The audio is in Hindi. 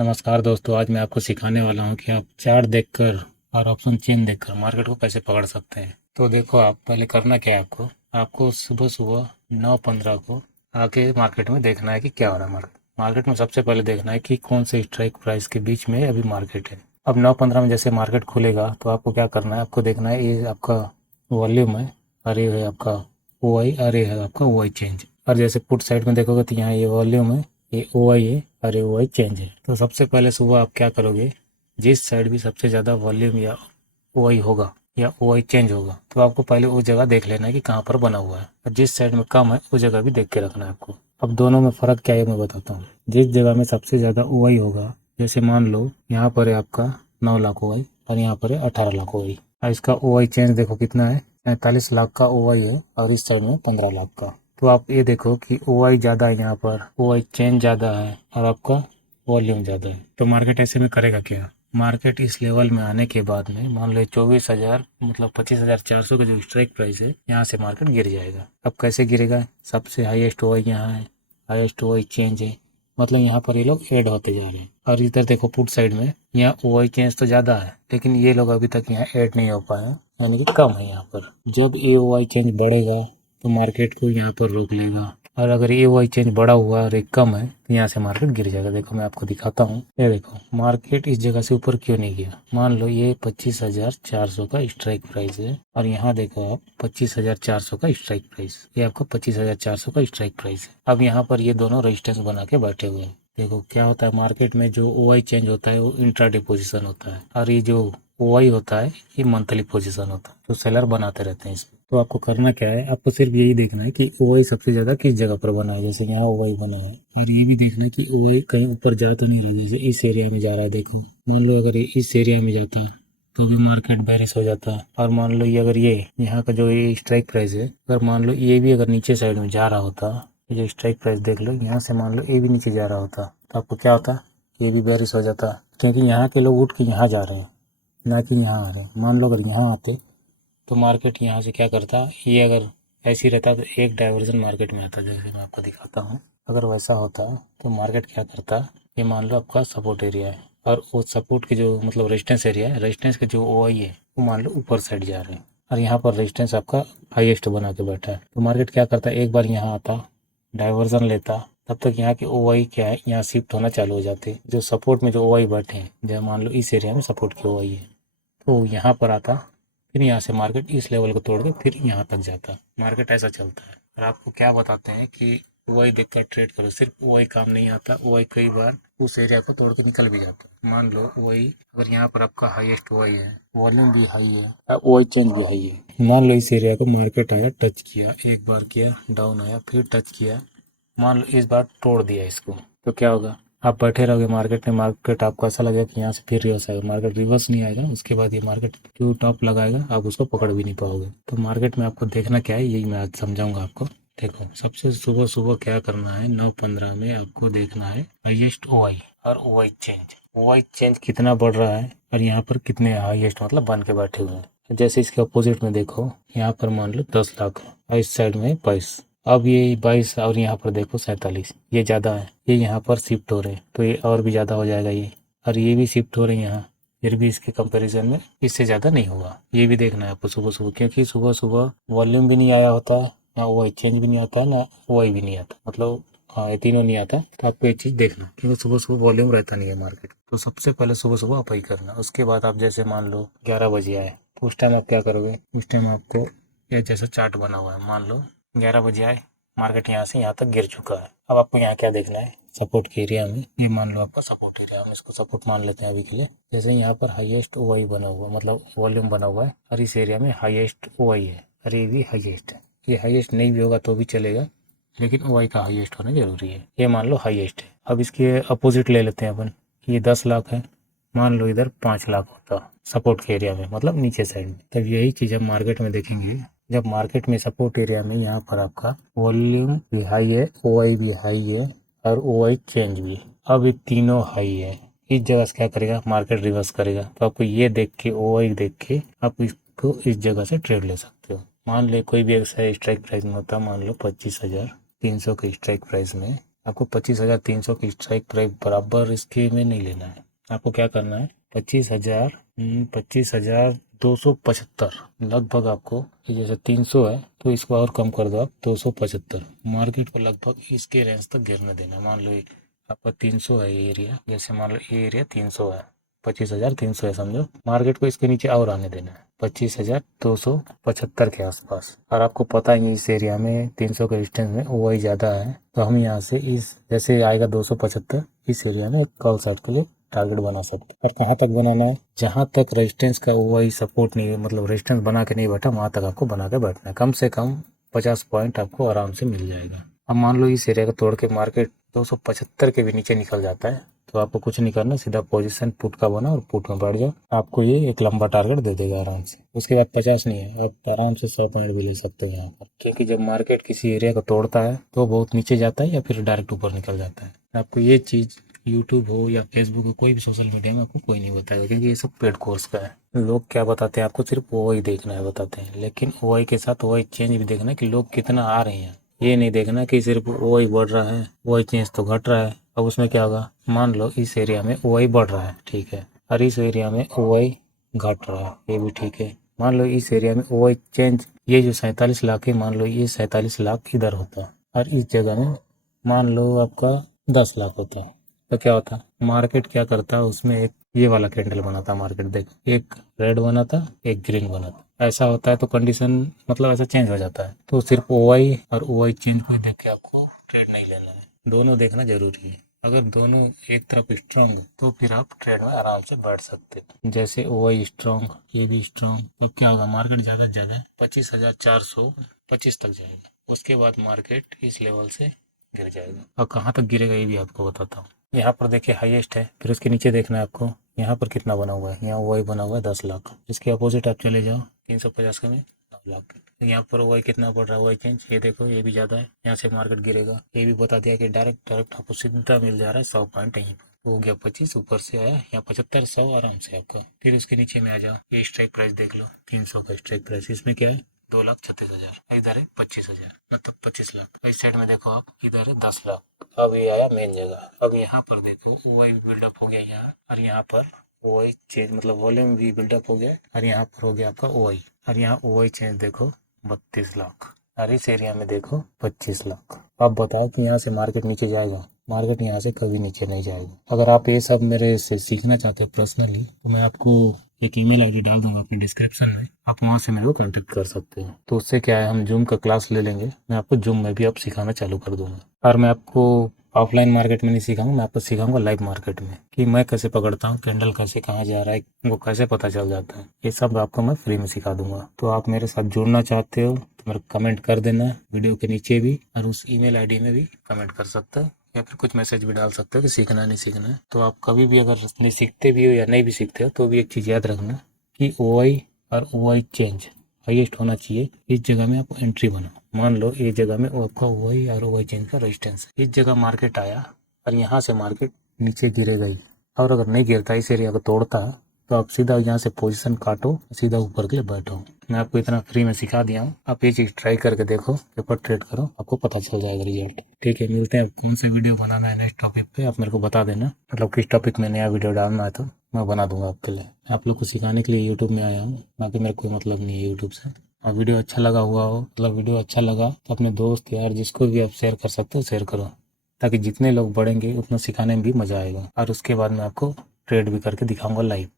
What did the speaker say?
नमस्कार दोस्तों, आज मैं आपको सिखाने वाला हूँ कि आप चार्ट देखकर और ऑप्शन चेन देखकर मार्केट को कैसे पकड़ सकते हैं। तो देखो, आप पहले करना क्या है, आपको आपको सुबह सुबह 9:15 को आके मार्केट में देखना है कि क्या हो रहा है। मार्केट मार्केट में सबसे पहले देखना है कि कौन से स्ट्राइक प्राइस के बीच में अभी मार्केट है। अब 9:15 में जैसे मार्केट खुलेगा तो आपको क्या करना है, आपको देखना है ये आपका वॉल्यूम है और ये है आपका ओ आई और ये है आपका ओ आई चेंज। और जैसे पुट साइड में देखोगे तो यहाँ ये वॉल्यूम है, ये ओ आई है और ये ओ आई चेंज है। तो सबसे पहले सुबह आप क्या करोगे, जिस साइड भी सबसे ज़्यादा वॉल्यूम या ओ आई होगा या ओ आई चेंज होगा तो आपको पहले उस जगह देख लेना है कि कहाँ पर बना हुआ है, और जिस साइड में कम है उस जगह भी देख के रखना है आपको। अब दोनों में फ़र्क क्या है मैं बताता हूँ। जिस जगह में सबसे ज़्यादा ओ आई होगा, जैसे मान लो यहाँ पर है आपका 9 लाख ओ आई और यहाँ पर है 18 लाख ओ आई, और इसका ओ आई चेंज देखो कितना है, 45 लाख का ओ आई है और इस साइड में 15 लाख का। तो आप ये देखो कि ओ आई ज़्यादा है, यहाँ पर ओ आई चेंज ज़्यादा है और आपका वॉल्यूम ज़्यादा है। तो मार्केट ऐसे में करेगा क्या, मार्केट इस लेवल में आने के बाद में मान लो 24,000 मतलब 25,400 का जो स्ट्राइक प्राइस है, यहाँ से मार्केट गिर जाएगा। अब कैसे गिरेगा, सबसे हाईएस्ट ओ आई यहाँ है, हाईएस्ट ओ आई चेंज है, मतलब यहाँ पर ये लोग ऐड होते जा रहे हैं। और इधर देखो पुट साइड में यहाँ ओ आई चेंज तो ज़्यादा है, लेकिन ये लोग अभी तक यहाँ ऐड नहीं हो पाए हैं, यानी कि कम है यहाँ पर। जब ए ओ आई चेंज बढ़ेगा तो मार्केट को यहाँ पर रोक लेगा, और अगर ये वाई चेंज बड़ा हुआ और एक कम है तो यहाँ से मार्केट गिर जाएगा। देखो मैं आपको दिखाता हूँ, ये देखो मार्केट इस जगह से ऊपर क्यों नहीं गया। मान लो ये 25,400 का स्ट्राइक प्राइस है और यहाँ देखो आप 25,400 का स्ट्राइक प्राइस, ये आपका 25,400 का स्ट्राइक प्राइस है। अब यहाँ पर ये दोनों रेजिस्टेंस बना के बैठे हुए हैं। देखो क्या होता है, मार्केट में जो ओ आई चेंज होता है वो इंट्राडे पोजीशन होता है, और ये जो ओ आई होता है ये मंथली पोजीशन होता है, तो सेलर बनाते रहते हैं इसमें। तो आपको करना क्या है, आपको सिर्फ यही देखना है कि ओ आई सबसे ज्यादा किस जगह पर बना है। जैसे यहाँ ओ आई बना है, और ये भी देखना है कि ओ आई कहीं ऊपर जा तो नहीं रहा, जैसे इस एरिया में जा रहा है। देखो मान लो अगर ये इस एरिया में जाता तो भी मार्केट बेरिश हो जाता है। और मान लो ये अगर ये यहाँ का जो ये स्ट्राइक प्राइस है, अगर मान लो ये भी अगर नीचे साइड में जा रहा होता, ये जो स्ट्राइक प्राइस देख लो, यहाँ से मान लो ये भी नीचे जा रहा होता तो आपको क्या होता, ये भी बेरिश हो जाता, क्योंकि यहाँ के लोग उठ के यहाँ जा रहे हैं ना कि यहाँ आ रहे हैं। मान लो अगर यहाँ आते तो मार्केट यहाँ से क्या करता, ये अगर ऐसे ही रहता तो एक डाइवर्जन मार्केट में आता, जैसे मैं आपको दिखाता हूँ। अगर वैसा होता तो मार्केट क्या करता, ये मान लो आपका सपोर्ट एरिया है और वो सपोर्ट के जो मतलब रेजिस्टेंस एरिया है, रेजिस्टेंस के जो ओ आई है वो मान लो ऊपर साइड जा रहे हैं, और यहाँ पर रेजिस्टेंस आपका हाईएस्ट बना के बैठा है। तो मार्केट क्या करता, एक बार यहाँ आता, डाइवर्जन लेता, तब तक यहाँ की ओ आई क्या है, यहाँ शिफ्ट होना चालू हो जाती। जो सपोर्ट में जो ओ आई बैठे हैं, जहाँ मान लो इस एरिया में सपोर्ट की ओ आई है, तो यहाँ पर आता, फिर यहाँ से मार्केट इस लेवल को तोड़ के फिर यहाँ तक जाता। मार्केट ऐसा चलता है। और आपको क्या बताते हैं कि ओआई देखकर ट्रेड करो, सिर्फ ओआई काम नहीं आता, ओआई कई बार उस एरिया को तोड़ के निकल भी जाता है। मान लो ओआई अगर यहाँ पर आपका हाईएस्ट ओआई है, वॉल्यूम भी हाई है, ओआई चेंज भी हाई है, मान लो इस एरिया को मार्केट आया, टच किया, एक बार किया, डाउन आया, फिर टच किया, मान लो इस बार तोड़ दिया इसको, तो क्या होगा, आप बैठे रहोगे मार्केट में। मार्केट आपको ऐसा लगेगा कि यहाँ से फिर रिवर्स आएगा, मार्केट रिवर्स नहीं आएगा, उसके बाद ये मार्केट जो टॉप लगाएगा आप उसको पकड़ भी नहीं पाओगे। तो मार्केट में आपको देखना क्या है, यही मैं आज समझाऊंगा आपको। देखो सबसे सुबह सुबह क्या करना है, 9:15 में आपको देखना है हाईएस्ट ओ आई और ओ I change. O I change कितना बढ़ रहा है और यहाँ पर कितने हाईएस्ट मतलब बन के बैठे हुए हैं। जैसे इसके अपोजिट में देखो, यहाँ पर मान लो 10 लाख और इस साइड में 22, अब ये 22 और यहाँ पर देखो 47, ये ज़्यादा है, ये यहाँ पर शिफ्ट हो रहे हैं तो ये और भी ज़्यादा हो जाएगा ये, और ये भी शिफ्ट हो रहे हैं यहाँ, फिर भी इसके कंपैरिजन में इससे ज़्यादा नहीं होगा। ये भी देखना है आपको सुबह सुबह, क्योंकि सुबह सुबह वॉल्यूम भी नहीं आया होता, ना वो चेंज भी नहीं आता, ना वो भी नहीं आता, मतलब हाँ ये तीनों नहीं आता। तो आपको ये चीज़ देखना, क्योंकि सुबह सुबह वॉल्यूम रहता नहीं है मार्केट। तो सबसे पहले सुबह सुबह आप ही करना। उसके बाद आप जैसे मान लो 11 बजे आए तो उस टाइम आप क्या करोगे, उस टाइम आपको ये जैसा चार्ट बना हुआ है, मान लो 11 बजे आए, मार्केट यहाँ से यहाँ तक गिर चुका है। अब आपको यहाँ क्या देखना है, सपोर्ट के एरिया में, ये मान लो आपका सपोर्ट एरिया, हम इसको सपोर्ट मान लेते हैं अभी के लिए। जैसे यहाँ पर हाईएस्ट ओ आई बना हुआ, मतलब वॉल्यूम बना हुआ है, और इस एरिया में हाईएस्ट ओ आई है, और ये भी हाईएस्ट है। ये हाईएस्ट नहीं भी होगा तो भी चलेगा, लेकिन ओ आई का हाईएस्ट होना जरूरी है। ये मान लो हाईएस्ट है। अब इसके अपोजिट ले लेते हैं अपन, ये 10 लाख है, मान लो इधर 5 लाख होता सपोर्ट के एरिया में, मतलब नीचे साइड में। तब यही चीज़ हम मार्केट में देखेंगे, जब मार्केट में सपोर्ट एरिया में यहाँ पर आपका वॉल्यूम भी हाई है, ओ आई भी हाई है, और ओ आई चेंज भी, अब ये तीनों हाई है, इस जगह से क्या करेगा, मार्केट रिवर्स करेगा। तो आपको ये देख के, ओ आई देख के आप इसको इस जगह से ट्रेड ले सकते हो। मान ले कोई भी ऐसा स्ट्राइक प्राइस में होता, मान लो 25,300 के स्ट्राइक प्राइस में आपको 25,300 की स्ट्राइक प्राइस बराबर इसके में नहीं लेना है। आपको क्या करना है, 25,275 लगभग आपको, ये जैसे 300 है तो इसको और कम कर दो आप 275, मार्केट को लगभग इसके रेंज तक गिरने देना है। मान लो ये आपका 300 है ये एरिया, जैसे मान लो ये एरिया 300 है, 25,300 है समझो, मार्केट को इसके नीचे और आने देना है 25,275 के आसपास। और आपको पता है इस एरिया में 300 के डिस्टेंस में ओआई ज़्यादा है, तो हम यहाँ से इस जैसे आएगा 275 इस एरिया में कॉल साइड के लिए टारगेट बना सकते हैं। और कहाँ तक बनाना है, जहाँ तक रेजिस्टेंस का ओआई सपोर्ट नहीं, मतलब रेजिस्टेंस बना के नहीं बैठा, वहाँ तक आपको बना के बैठना है। कम से कम 50 पॉइंट आपको आराम से मिल जाएगा। अब मान लो इस एरिया को तोड़ के मार्केट 275 के भी नीचे निकल जाता है, तो आपको कुछ नहीं करना, सीधा पोजीशन पुट का बना और पुट में बैठ जाओ, आपको ये एक लंबा टारगेट दे देगा आराम से। उसके बाद 50 नहीं है, आप आराम से 100 पॉइंट भी ले सकते हैं यहाँ पर, क्योंकि जब मार्केट किसी एरिया को तोड़ता है तो बहुत नीचे जाता है या फिर डायरेक्ट ऊपर निकल जाता है। आपको ये चीज़ यूट्यूब हो या फेसबुक हो, कोई भी सोशल मीडिया में आपको कोई नहीं बताएगा, क्योंकि ये सब पेड कोर्स का है। लोग क्या बताते हैं आपको, सिर्फ ओआई देखना है बताते हैं, लेकिन ओआई के साथ ओआई चेंज भी देखना है कि लोग कितना आ रहे हैं। ये नहीं देखना कि सिर्फ ओआई बढ़ रहा है, ओआई चेंज तो घट रहा है। अब उसमें क्या होगा, मान लो इस एरिया में ओआई बढ़ रहा है, ठीक है, और इस एरिया में ओआई घट रहा है, ये भी ठीक है। मान लो इस एरिया में ओआई चेंज, ये जो 47 लाख है, मान लो ये 47 लाख इधर होता, और इस जगह में मान लो आपका 10 लाख होता, तो क्या होता, मार्केट क्या करता है उसमें एक ये वाला कैंडल बनाता मार्केट, देख एक रेड बना था एक ग्रीन बना था, ऐसा होता है। तो कंडीशन मतलब ऐसा चेंज हो जाता है। तो सिर्फ ओआई और ओआई चेंज को देख के आपको ट्रेड नहीं लेना है, दोनों देखना जरूरी है। अगर दोनों एक तरफ स्ट्रांग है तो फिर आप ट्रेड में आराम से बैठ सकते हैं। जैसे ओआई स्ट्रांग, ये भी स्ट्रांग, तो क्या होगा, मार्केट ज्यादा से ज्यादा 25,425 तक जाएगा। उसके बाद मार्केट इस लेवल से गिर जाएगा, और कहाँ तक गिरेगा ये भी आपको बताता हूँ। यहाँ पर देखिए हाईएस्ट है, फिर उसके नीचे देखना है आपको यहाँ पर कितना बना हुआ है, यहाँ ओआई बना हुआ है 10 लाख, इसके अपोजिट आप चले जाओ 350 के में 9 लाख। यहाँ पर ओआई कितना पड़ रहा है, ओआई चेंज ये देखो, ये भी ज़्यादा है, यहाँ से मार्केट गिरेगा। ये भी बता दिया कि डायरेक्ट आपको सीधा मिल जा रहा है 100 पॉइंट यहीं पर, हो गया 25, ऊपर से आया यहाँ 75, 100 आराम से आपका। फिर उसके नीचे में आ जाओ, ये स्ट्राइक प्राइस देख लो 300 का स्ट्राइक प्राइस, इसमें क्या है 2,36,000, इधर है 25,000, मतलब 25 लाख। इस साइड में देखो आप, इधर है 10 लाख। अब ये आया मेन जगह। अब यहाँ पर देखो ओआई बिल्डअप हो गया यहाँ, और यहाँ पर ओआई चेंज मतलब वॉल्यूम भी बिल्डअप हो गया, और यहाँ पर हो गया आपका ओआई, और यहाँ ओआई चेंज देखो 32 लाख, और इस एरिया में देखो 25 लाख। अब बताओ कि यहाँ से मार्केट नीचे जाएगा, मार्केट यहाँ से कभी नीचे नहीं जाएगा। अगर आप ये सब मेरे से सीखना चाहते हो पर्सनली, तो मैं आपको एक ईमेल आईडी डाल दूंगा अपने डिस्क्रिप्शन में, आप वहाँ से मेरे को कांटेक्ट कर सकते हो। तो उससे क्या है, हम जूम का क्लास ले लेंगे, मैं आपको जूम में भी अब सिखाना चालू कर दूंगा। और मैं आपको ऑफलाइन मार्केट में नहीं सिखाऊंगा, मैं आपको सिखाऊंगा लाइव मार्केट में, कि मैं कैसे पकड़ता हूँ, कैंडल कैसे कहाँ जा रहा है वो कैसे पता चल जाता है, ये सब आपको मैं फ्री में सिखा दूंगा। तो आप मेरे साथ जुड़ना चाहते हो तो मेरे कमेंट कर देना वीडियो के नीचे भी, और उस ईमेल आईडी में भी कमेंट कर सकते हो, या फिर कुछ मैसेज भी डाल सकते हो कि सीखना नहीं सीखना है। तो आप कभी भी अगर नहीं सीखते भी हो या नहीं भी सीखते हो, तो भी एक चीज़ याद रखना कि ओआई और ओआई चेंज हाईएस्ट होना चाहिए। इस जगह में आपको एंट्री बनाओ, मान लो ये जगह में आपका ओआई और ओआई चेंज का रेजिस्टेंस है, इस जगह मार्केट आया और यहाँ से मार्केट नीचे गिरेगा ही, और अगर नहीं गिरता, इस एरिया को तोड़ता, तो आप सीधा यहाँ से पोजीशन काटो, सीधा ऊपर के लिए बैठो। मैं आपको इतना फ्री में सिखा दिया हूँ, आप ये चीज़ ट्राई करके देखो, पेपर ट्रेड करो, आपको पता चल जाएगा रिजल्ट। ठीक है, मिलते हैं। कौन सा वीडियो बनाना है नेक्स्ट टॉपिक पे आप मेरे को बता देना, मतलब किस टॉपिक में नया वीडियो डालना है, तो मैं बना दूंगा आपके लिए। आप लोग को सिखाने के लिए यूट्यूब में आया हूँ, बाकी मेरा कोई मतलब नहीं है यूट्यूब से। और वीडियो अच्छा लगा हुआ हो, मतलब वीडियो अच्छा लगा तो अपने दोस्त यार जिसको भी आप शेयर कर सकते हो शेयर करो, ताकि जितने लोग बढ़ेंगे उतना सिखाने में भी मज़ा आएगा। और उसके बाद मैं आपको ट्रेड भी करके दिखाऊंगा लाइव।